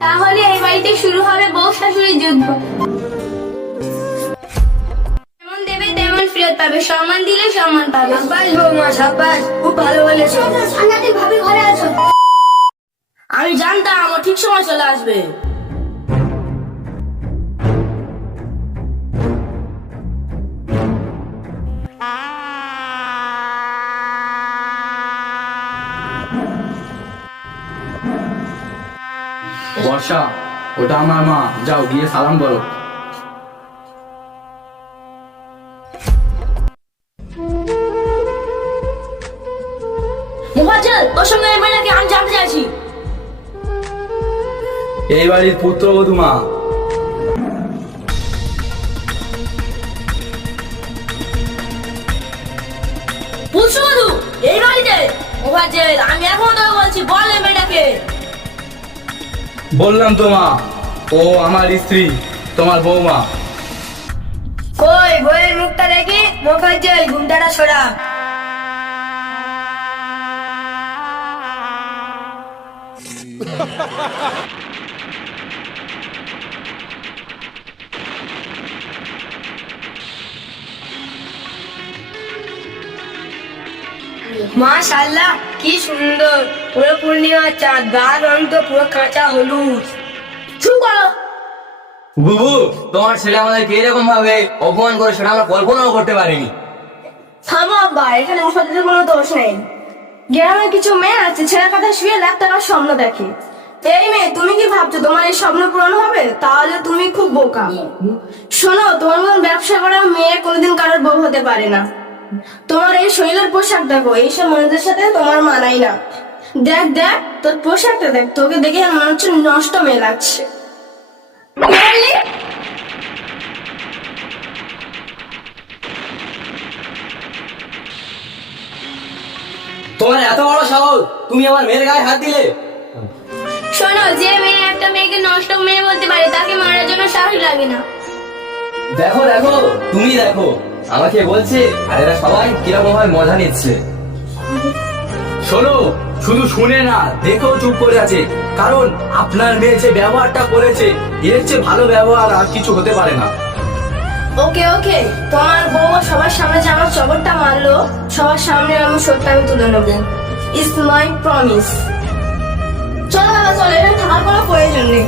তাহলে এই বাড়িতে শুরু হবে বউ শাশুড়ির যুদ্ধ। যেমন দেবে তেমন ফেরত পাবে, সম্মান দিলে সম্মান পাবে। সাব্বাস বৌমা সাব্বাস, খুব ভালো বলেছো। সাংঘাতিক ভাবে ঘরে আছো। আমি জানতাম ও ঠিক সময় চলে আসবে। বর্ষা, ওটা আমার মা, যাও গিয়ে সালাম করো। মোফাজ্জল, তোর সঙ্গে এই মেয়েটাকে আমি জানতে চাইছি। এই বাড়ির পুত্রবধূ মা। পুত্রবধূ এই বাড়িতে? মোফাজ্জল, আমি এখনো তোকে বলছি, বল এই মেয়েটাকে। বললাম তো মা, ও আমার স্ত্রী, তোমার বৌমা। কই বইয়ের মুখটা দেখি। মোফাজ্জল, ঘুমটাটা সরা। মাশাআল্লাহ, কি সুন্দর। পুরো পূর্ণিমার চাঁদ, গায়ের রং তো পুরো কাঁচা হলুদ। চুপ করো। বুবু, তোমার ছেলে আমাদেরকে এরকম ভাবে অপমান করে সেটা আমরা কল্পনাও করতে পারিনি। থামো আব্বা, এখানে মুফাজ্জলের কোনো দোষ নেই। গ্রামে কিছু মেয়ে আছে ছেলের কথা শুয়ে লাখ টাকার স্বপ্ন দেখে। এই মেয়ে, তুমি কি ভাবছো তোমার এই স্বপ্ন পূরণ হবে? তাহলে তুমি খুব বোকা। শোনো, তোমার মতন ব্যবসা করা মেয়ে কোনোদিন কারোর বউ হতে পারে না। তোমার এই শরীরের পোশাক দেখো, এইসব মানুষদের সাথে তোমার মানাই না। দেখ দেখ, তোর পোশাকটা দেখ, তোকে দেখে মনে হচ্ছে নষ্ট মেয়ে লাগছে। কি বললি? তোমার এত বড় সাহস, তুমি আমার মেয়ের গায়ে হাত দিলে? শোনো, যে মেয়ে একটা মেয়েকে নষ্ট মেয়ে বলতে পারে তাকে মারার জন্য সাহস লাগে না। দেখো দেখো, তুমি দেখো, আমাকে বলছে আর এরা সবাই কিরকম ভাবে মজা নিচ্ছে। শোনো, শুধু শুনে না, দেখেও চুপ করে আছে। কারণ আপনার মেয়ে যে ব্যবহারটা করেছে, এর চেয়ে ভালো ব্যবহার আর কিছু হতে পারে না। ওকে ওকে, তোমার বউ সবার সামনে যে আমার চবরটা মারলো, সবার সামনে আমি সত্যি আমি তুলে নেবো। It's my promise. চলো বাবা, চলো, এখানে থাকার কোনো প্রয়োজন নেই।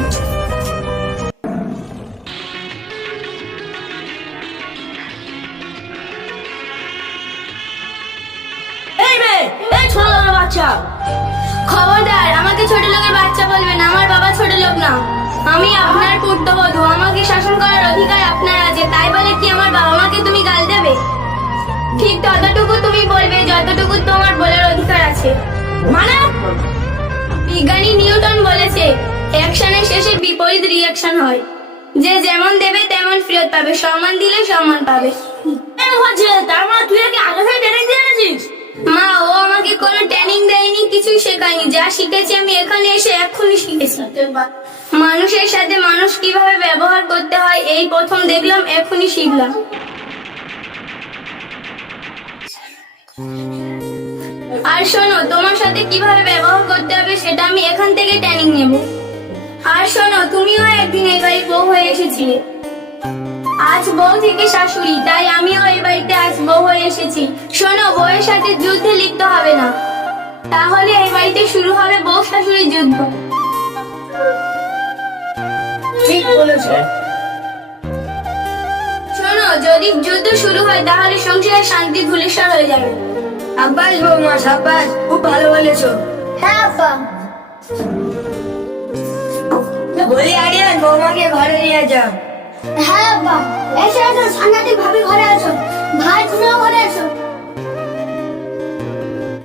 এই মেয়ে, এই ছোট লোকের বাচ্চা। খবরদার, আমাকে ছোট লোকের বাচ্চা বলবেন। আমার বাবা ছোট লোক না, আমি আপনার পুত্রবধূ। আমাকে শাসন করার অধিকার আপনার আছে, তাই বলে কি আমার বাবা মাকে তুমি গাল দেবে? ঠিক ততটুকু তুমি বলবে যতটুকু তোমার বলার অধিকার আছে। মানে? বিজ্ঞানী নিউটন বলেছে, অ্যাকশনের শেষে বিপরীত রিঅ্যাকশন হয়। যে যেমন দেবে তেমন ফেরত পাবে, সম্মান দিলে সম্মান পাবে। এই মুখার্জি, তার মানে তুই একে আগে থেকে ট্রেনিং দিয়ে এনেছিস? মা, ও আমাকে কোনো ট্রেনিং দেয়নি, কিছুই শেখায়নি। যা শিখেছি আমি এখানে এসে এক্ষুনি শিখেছি। মানুষের সাথে মানুষ কিভাবে ব্যবহার করতে হয় এই প্রথম দেখলাম, এক্ষুনি শিখলাম। আর শোনো, তোমার সাথে কিভাবে ব্যবহার করতে হবে সেটা আমি এখান থেকে ট্রেনিং নেব। আর শোনো, তুমিও একদিন এই বাড়ির বউ হয়ে এসেছিলে। আজ বউ থেকে শাশুড়ি, তাই আমিও এই বাড়িতে আজ বউ হয়ে এসেছি। শোনো, বউয়ের সাথে যুদ্ধে লিপ্ত হবে না, তাহলে এই বাড়িতে শুরু হবে বউ শাশুড়ির যুদ্ধ। ঠিক বলেছো। শোনো, যদি যুদ্ধ শুরু হয় তাহলে সংসারের শান্তি ধূলিসাৎ হয়ে যাবে। আব্বাস বৌমা সাব্বাস, খুব ভালো বলেছো। হ্যাঁ আব্বা। বলি আরিয়ান, বৌমাকে ঘরে নিয়ে যাও। হ্যাঁ আব্বা, এসে এসো, সাংঘাতিক ভাবে ঘরে আছো। ভাই, তুমিও ঘরে এসো।